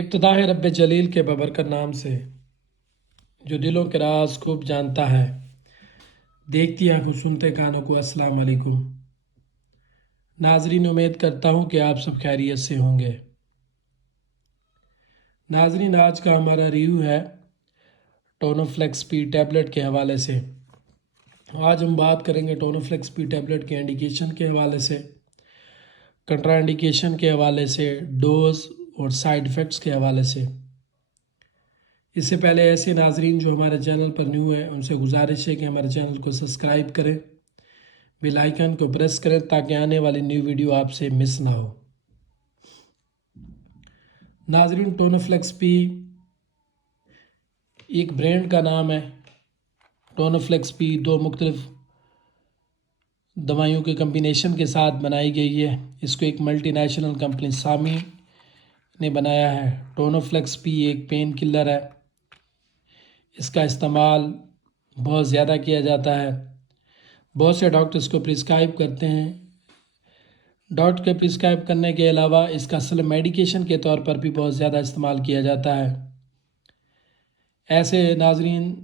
ابتدا ہے رب جلیل کے ببرکت نام سے، جو دلوں کے راز خوب جانتا ہے۔ دیکھتی آنکھوں سنتے کانوں کو السلام علیکم۔ ناظرین، امید کرتا ہوں کہ آپ سب خیریت سے ہوں گے۔ ناظرین، آج کا ہمارا ریویو ہے ٹونوفلیکس پی ٹیبلٹ کے حوالے سے۔ آج ہم بات کریں گے ٹونوفلیکس پی ٹیبلٹ کے انڈیکیشن کے حوالے سے، کنٹرا انڈیکیشن کے حوالے سے، ڈوز اور سائیڈ ایفیکٹس کے حوالے سے۔ اس سے پہلے ایسے ناظرین جو ہمارے چینل پر نیو ہیں، ان سے گزارش ہے کہ ہمارے چینل کو سبسکرائب کریں، بیل آئیکن کو پریس کریں تاکہ آنے والی نیو ویڈیو آپ سے مس نہ ہو۔ ناظرین، ٹونوفلیکس پی ایک برانڈ کا نام ہے۔ ٹونوفلیکس پی دو مختلف دوائیوں کے کمبینیشن کے ساتھ بنائی گئی ہے۔ اس کو ایک ملٹی نیشنل کمپنی سامی نے بنایا ہے۔ ٹونوفلیکس پی ایک پین کلر ہے۔ اس کا استعمال بہت زیادہ کیا جاتا ہے۔ بہت سے ڈاکٹر اس کو پرسکرائب کرتے ہیں۔ ڈاکٹر کے پرسکرائب کرنے کے علاوہ اس کا سیلف میڈیکیشن کے طور پر بھی بہت زیادہ استعمال کیا جاتا ہے۔ ایسے ناظرین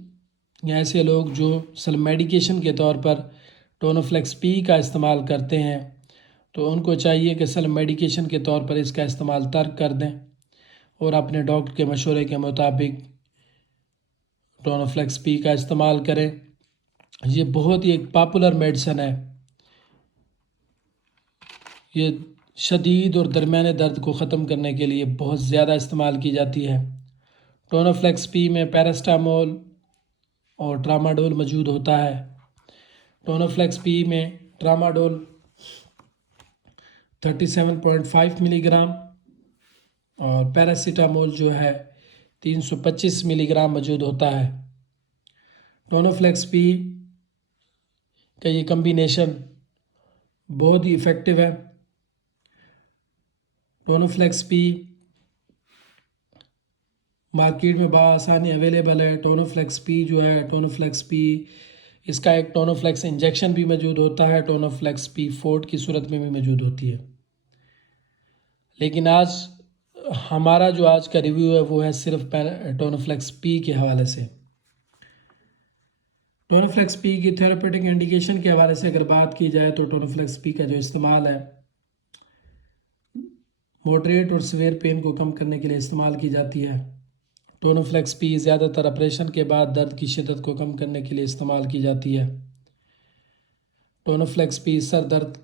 یا ایسے لوگ جو سیلف میڈیکیشن کے طور پر ٹونوفلیکس پی کا استعمال کرتے ہیں تو ان کو چاہیے کہ سیلف میڈیکیشن کے طور پر اس کا استعمال ترک کر دیں اور اپنے ڈاکٹر کے مشورے کے مطابق ٹونوفلیکس پی کا استعمال کریں۔ یہ بہت ہی ایک پاپولر میڈیسن ہے۔ یہ شدید اور درمیانے درد کو ختم کرنے کے لیے بہت زیادہ استعمال کی جاتی ہے۔ ٹونوفلیکس پی میں پیراسٹامول اور ٹراماڈول موجود ہوتا ہے۔ ٹونوفلیکس پی میں ٹراماڈول 37.5 ملی گرام اور پیراسیٹامول جو ہے 325 ملی گرام موجود ہوتا ہے۔ ٹونوفلیکس پی کا یہ کمبینیشن بہت ہی ایفیکٹو ہے۔ ٹونوفلیکس پی مارکیٹ میں بآسانی اویلیبل ہے۔ ٹونوفلیکس پی جو ہے ٹونوفلیکس پی اس کا ایک ٹونوفلیکس انجیکشن بھی موجود ہوتا ہے۔ ٹونوفلیکس پی فورٹ کی صورت میں بھی موجود ہوتی ہے۔ لیکن آج ہمارا جو آج کا ریویو ہے وہ ہے صرف ٹونوفلیکس پی کے حوالے سے۔ ٹونوفلیکس پی کی تھیراپیوٹک انڈیکیشن کے حوالے سے اگر بات کی جائے تو ٹونوفلیکس پی کا جو استعمال ہے موڈریٹ اور سویر پین کو کم کرنے کے لیے استعمال کی جاتی ہے۔ ٹونوفلیکس پی زیادہ تر آپریشن کے بعد درد کی شدت کو کم کرنے کے لیے استعمال کی جاتی ہے۔ ٹونوفلیکس پی سر درد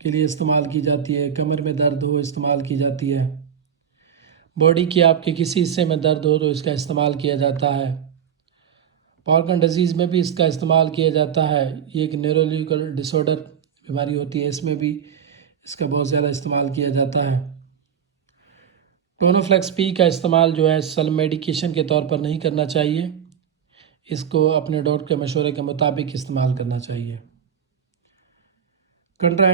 کے لیے استعمال کی جاتی ہے، کمر میں درد ہو استعمال کی جاتی ہے، باڈی کے آپ کے کسی حصے میں درد ہو تو اس کا استعمال کیا جاتا ہے۔ پارکن ڈیزیز میں بھی اس کا استعمال کیا جاتا ہے۔ یہ ایک نیورولوجیکل ڈس آرڈر بیماری ہوتی ہے، اس میں بھی اس کا بہت زیادہ استعمال کیا جاتا ہے۔ ٹونوفلیکس پی کا استعمال جو ہے سیلف میڈیکیشن کے طور پر نہیں کرنا چاہیے، اس کو اپنے ڈاکٹر کے مشورے کے مطابق استعمال کرنا چاہیے۔ کنٹرا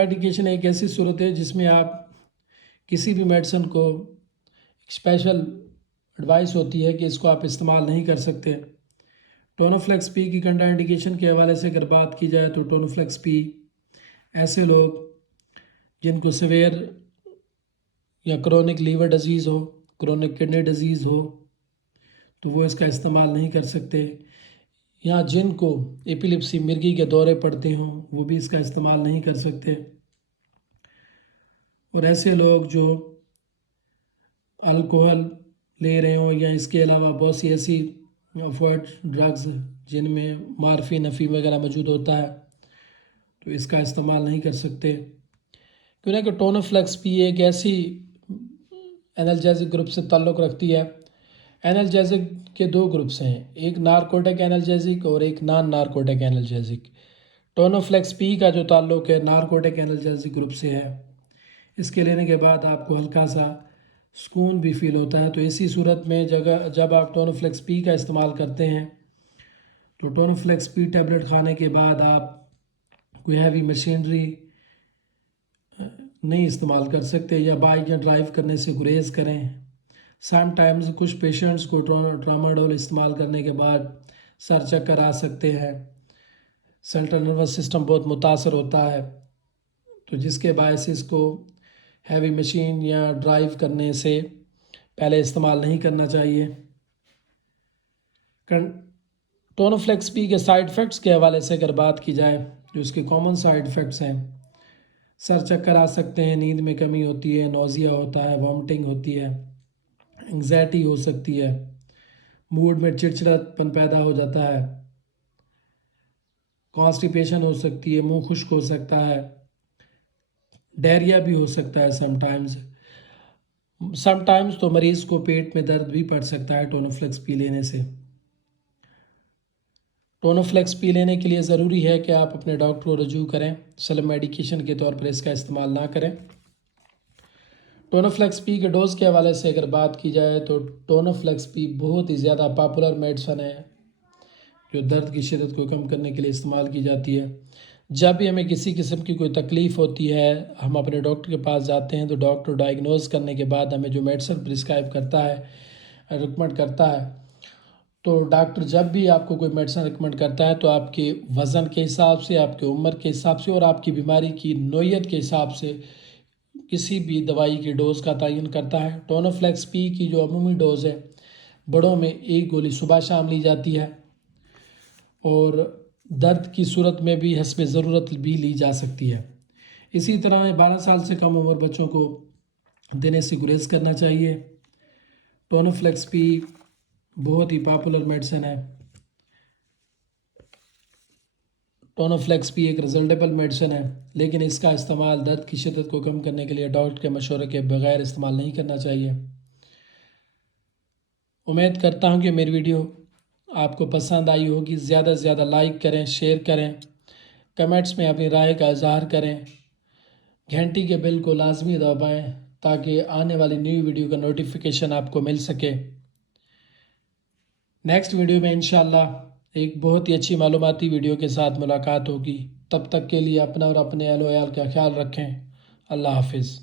انڈیکیشن ایک ایسی صورت ہے جس میں آپ کسی بھی میڈیسن کو اسپیشل ایڈوائس ہوتی ہے کہ اس کو آپ استعمال نہیں کر سکتے۔ ٹونوفلیکس پی کی کنٹرا انڈیکیشن کے حوالے سے اگر بات کی جائے تو ٹونوفلیکس پی ایسے لوگ جن کو سویر یا کرونک لیور ڈیزیز ہو، کرونک کڈنی ڈیزیز ہو تو وہ اس کا استعمال نہیں کر سکتے، یا جن کو ایپیلیپسی مرگی کے دورے پڑتے ہوں وہ بھی اس کا استعمال نہیں کر سکتے۔ اور ایسے لوگ جو الکوہل لے رہے ہوں یا اس کے علاوہ بہت سی ایسی افورڈ ڈرگز جن میں مارفین افیم وغیرہ موجود ہوتا ہے تو اس کا استعمال نہیں کر سکتے، کیونکہ ٹونوفلیکس پی ایک ایسی اینالجیزک گروپ سے تعلق رکھتی ہے۔ اینالجیزک کے دو گروپس ہیں، ایک نارکوٹک اینالجیزک اور ایک نان نارکوٹک اینالجیزک۔ ٹونوفلیکس پی کا جو تعلق ہے نارکوٹک اینالجیزک گروپ سے ہے۔ اس کے لینے کے بعد آپ کو ہلکا سا سکون بھی فیل ہوتا ہے، تو اسی صورت میں جب آپ ٹونوفلیکس پی کا استعمال کرتے ہیں تو ٹونوفلیکس پی ٹیبلٹ کھانے کے بعد آپ کوئی ہیوی مشینری نہیں استعمال کر سکتے یا بائک یا ڈرائیو کرنے سے گریز کریں۔ سم ٹائمز کچھ پیشنٹس کو ٹراماڈول استعمال کرنے کے بعد سر چکر آ سکتے ہیں، سینٹرل نروس سسٹم بہت متاثر ہوتا ہے، تو جس کے باعث اس کو ہیوی مشین یا ڈرائیو کرنے سے پہلے استعمال نہیں کرنا چاہیے۔ ٹونوفلیکس پی کے سائیڈ ایفیکٹس کے حوالے سے اگر بات کی جائے، جو اس کے کامن سائیڈ ایفیکٹس ہیں، سر چکر آ سکتے ہیں، نیند میں کمی ہوتی ہے، نوزیا ہوتا ہے، وامٹنگ ہوتی ہے، انگزائٹی ہو سکتی ہے، موڈ میں چڑچڑاپن پیدا ہو جاتا ہے، کانسٹیپیشن ہو سکتی ہے، منہ خشک ہو سکتا ہے، ڈائریا بھی ہو سکتا ہے سم ٹائمز تو مریض کو پیٹ میں درد بھی پڑ سکتا ہے ٹونوفلیکس پی لینے سے۔ ٹونوفلیکس پی لینے کے لیے ضروری ہے کہ آپ اپنے ڈاکٹر کو رجوع کریں، سلم میڈیکیشن کے طور پر اس کا استعمال نہ کریں۔ ٹونوفلیکس پی کے ڈوز کے حوالے سے اگر بات کی جائے تو ٹونوفلیکس پی بہت ہی زیادہ پاپولر میڈیسن ہے جو درد کی شدت کو کم کرنے کے لیے استعمال کی جاتی ہے۔ جب بھی ہمیں کسی قسم کی کوئی تکلیف ہوتی ہے، ہم اپنے ڈاکٹر کے پاس جاتے ہیں تو ڈاکٹر ڈائگنوز کرنے کے بعد ہمیں جو میڈیسن پرسکرائب کرتا ہے، ریکمنڈ کرتا ہے، تو ڈاکٹر جب بھی آپ کو کوئی میڈیسن ریکمنڈ کرتا ہے تو آپ کے وزن کے حساب سے، آپ کے عمر کے حساب سے اور آپ کی بیماری کی نوعیت کے حساب سے کسی بھی دوائی کی ڈوز کا تعین کرتا ہے۔ ٹونوفلیکس پی کی جو عمومی ڈوز ہے، بڑوں میں 1 گولی صبح شام لی جاتی ہے اور درد کی صورت میں بھی حسب ضرورت بھی لی جا سکتی ہے۔ اسی طرح 12 سال سے کم عمر بچوں کو دینے سے گریز کرنا چاہیے۔ ٹونوفلیکس پی بہت ہی پاپولر میڈیسن ہے۔ ٹونوفلیکس پی ایک ریزلٹیبل میڈیسن ہے، لیکن اس کا استعمال درد کی شدت کو کم کرنے کے لیے ڈاکٹر کے مشورے کے بغیر استعمال نہیں کرنا چاہیے۔ امید کرتا ہوں کہ میری ویڈیو آپ کو پسند آئی ہوگی۔ زیادہ سے زیادہ لائک کریں، شیئر کریں، کمنٹس میں اپنی رائے کا اظہار کریں، گھنٹی کے بیل کو لازمی دبائیں تاکہ آنے والی نیو ویڈیو کا نوٹیفیکیشن آپ کو مل سکے۔ نیکسٹ ویڈیو میں انشاءاللہ ایک بہت ہی اچھی معلوماتی ویڈیو کے ساتھ ملاقات ہوگی۔ تب تک کے لیے اپنا اور اپنے اہل و عیال کا خیال رکھیں۔ اللہ حافظ۔